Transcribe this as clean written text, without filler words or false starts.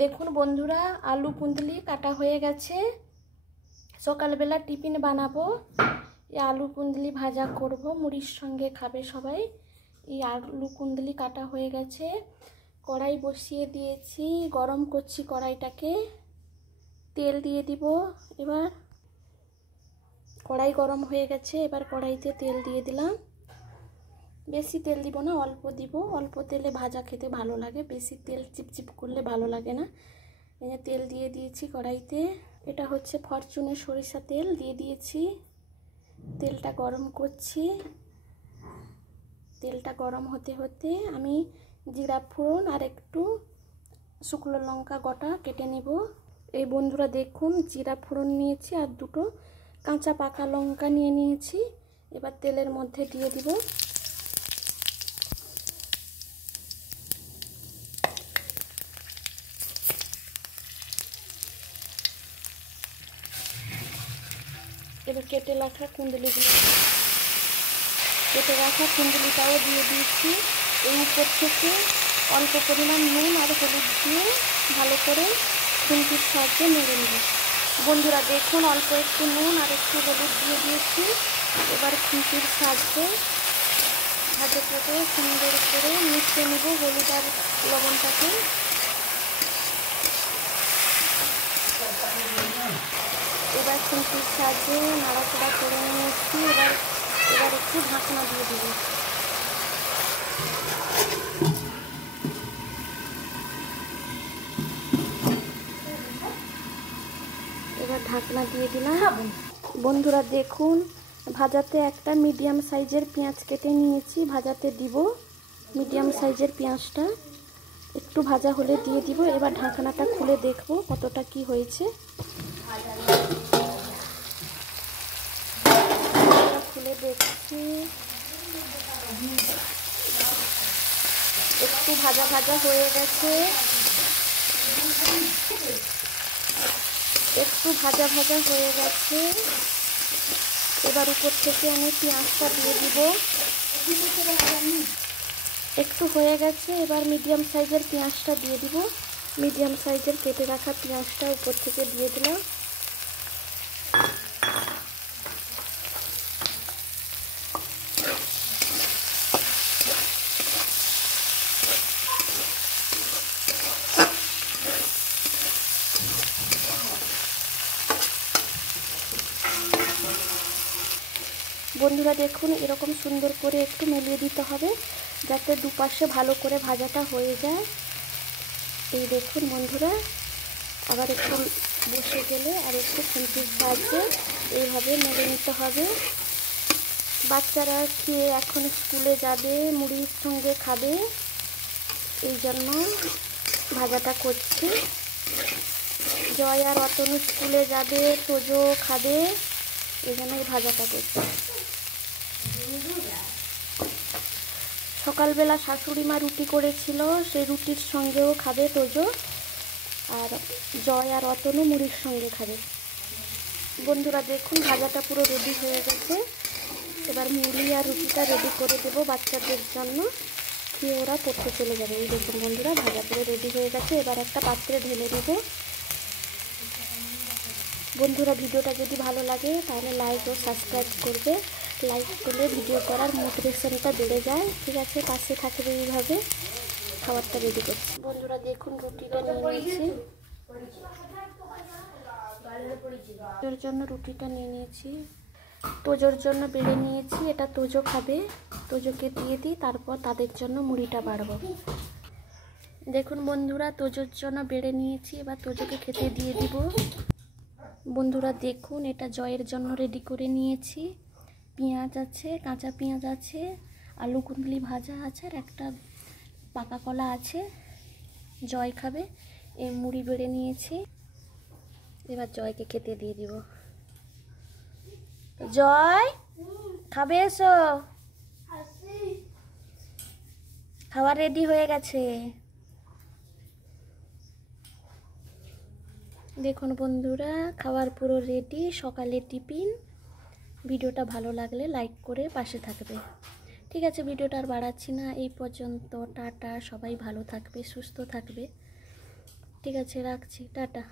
দেখুন বন্ধুরা, আলু কুন্দলি কাটা হয়ে গেছে। সকালবেলা টিফিন বানাবো। এই আলু কুন্দলি ভাজা করব, মুড়ির সঙ্গে খাবে সবাই। এই আলু কুন্দলি কাটা হয়ে গেছে। কড়াই বসিয়ে দিয়েছি, গরম করছি কড়াইটাকে। তেল দিয়ে দিব। এবার কড়াই গরম হয়ে গেছে, এবার কড়াইতে তেল দিয়ে দিলাম। বেশি তেল দিব না, অল্প দিব। অল্প তেলে ভাজা খেতে ভালো লাগে, বেশি তেল চিপচিপ করলে ভালো লাগে না। তেল দিয়ে দিয়েছি কড়াইতে। এটা হচ্ছে ফরচুনের সরিষা তেল, দিয়ে দিয়েছি। তেলটা গরম করছি। তেলটা গরম হতে হতে আমি জিরা ফোড়ন আর একটু শুকনো লঙ্কা গোটা কেটে নেব। এই বন্ধুরা দেখুন, জিরা ফোড়ন নিয়েছি আর দুটো কাঁচা পাকা লঙ্কা নিয়েছি। এবার তেলের মধ্যে দিয়ে দিব। এবার কেটে রাখা কুন্দুলিটাও দিয়ে দিয়েছি। এই উপর থেকে অল্প পরিমাণ নুন আর হলুদ দিয়ে ভালো করে খুন্তির সাহায্যে নেড়ে নেব। বন্ধুরা দেখুন, অল্প একটু নুন আর একটু হলুদ দিয়ে দিয়েছি। এবার খুন্তির সাহায্যে ভালো করে সুন্দর করে মিশিয়ে নেব হলুদ আর লবণটাকে। এবার খুন্তির সাহায্যে নাড়াচাড়া করে নিয়েছি। এবার একটু ঢাকনা দিয়ে দেব। এবার ঢাকনা দিয়ে দিলাম। বন্ধুরা দেখুন, ভাজাতে একটা মিডিয়াম সাইজের পেঁয়াজ কেটে নিয়েছি, ভাজাতে দিব। মিডিয়াম সাইজের পেঁয়াজটা একটু ভাজা হলে দিয়ে দিব। এবার ঢাকনাটা খুলে দেখব কতটা কি হয়েছে। খুলে দেখছি, একটু ভাজা ভাজা হয়ে গেছে। এবার উপর থেকে আমি পেঁয়াজটা দিয়ে দিব। একটু হয়ে গেছে, এবার মিডিয়াম সাইজের পেঁয়াজটা দিয়ে দিব। মিডিয়াম সাইজের কেটে রাখা পেঁয়াজটা উপর থেকে দিয়ে দিলাম। বন্ধুরা দেখুন, এরকম সুন্দর করে একটু মিলিয়ে দিতে হবে যাতে দুপাশে ভালো করে ভাজাটা হয়ে যায়। এই দেখুন বন্ধুরা, আবার একটু বসে গেলে আর একটু খুন্তির সাহায্যে এইভাবে নেড়ে নিতে হবে। বাচ্চারা খেয়ে এখন স্কুলে যাবে, মুড়ির সঙ্গে খাবে, এই জন্য ভাজাটা করছি। জয় আর অতনু স্কুলে যাবে, তোজো খাবে, এই জন্য এই ভাজাটা করছি। সকালবেলা শাশুড়ি মা রুটি করেছিল, সেই রুটির সঙ্গেও খাবে তোজো, আর জয় আর অতনু মুড়ির সঙ্গে খাবে। বন্ধুরা দেখুন, ভাজাটা পুরো রেডি হয়ে গেছে। এবার মুড়ি আর রুটিটা রেডি করে দেবো বাচ্চাদের জন্য, খেয়ে ওরা পড়তে চলে যাবে। এই দেখুন বন্ধুরা, ভাজা পুরো রেডি হয়ে গেছে। এবার একটা পাত্রে ঢেলে দেব। বন্ধুরা ভিডিওটা যদি ভালো লাগে তাহলে লাইক ও সাবস্ক্রাইব করবে। লাইক করলে ভিডিও করার মোটিভেশনটা বেড়ে যায়। ঠিক আছে, পাশে থাকবে। এইভাবে খাবারটা রেডি করছি। বন্ধুরা দেখুন, রুটিটা নিয়ে নিয়েছি। তোজোর জন্য রুটিটা নিয়ে নিয়েছি, তোজোর জন্য বেড়ে নিয়েছি। এটা তোজো খাবে, তোজোকে দিয়ে দিই, তারপর তাদের জন্য মুড়িটা বাড়বো। দেখুন বন্ধুরা, তোজোর জন্য বেড়ে নিয়েছি, এবার তোজোকে খেতে দিয়ে দিব। বন্ধুরা দেখুন, এটা জয়ের জন্য রেডি করে নিয়েছি। পেঁয়াজ আছে, কাঁচা পেঁয়াজ আছে, আলু কুন্দলি ভাজা আছে, আর একটা পাকা কলা আছে। জয় খাবে। এই মুড়ি বেড়ে নিয়েছি, এবার জয়কে খেতে দিয়ে দিব। জয় খাবে, এসো, খাবার রেডি হয়ে গেছে। দেখুন বন্ধুরা, খাবার পুরো রেডি, সকালে টিফিন। ভিডিওটা ভালো লাগলে লাইক করে পাশে থাকবে। ঠিক আছে, ভিডিওটা আর বাড়াচ্ছি না, এই পর্যন্ত। টাটা, সবাই ভালো থাকবে, সুস্থ থাকবে। ঠিক আছে, রাখছি, টাটা।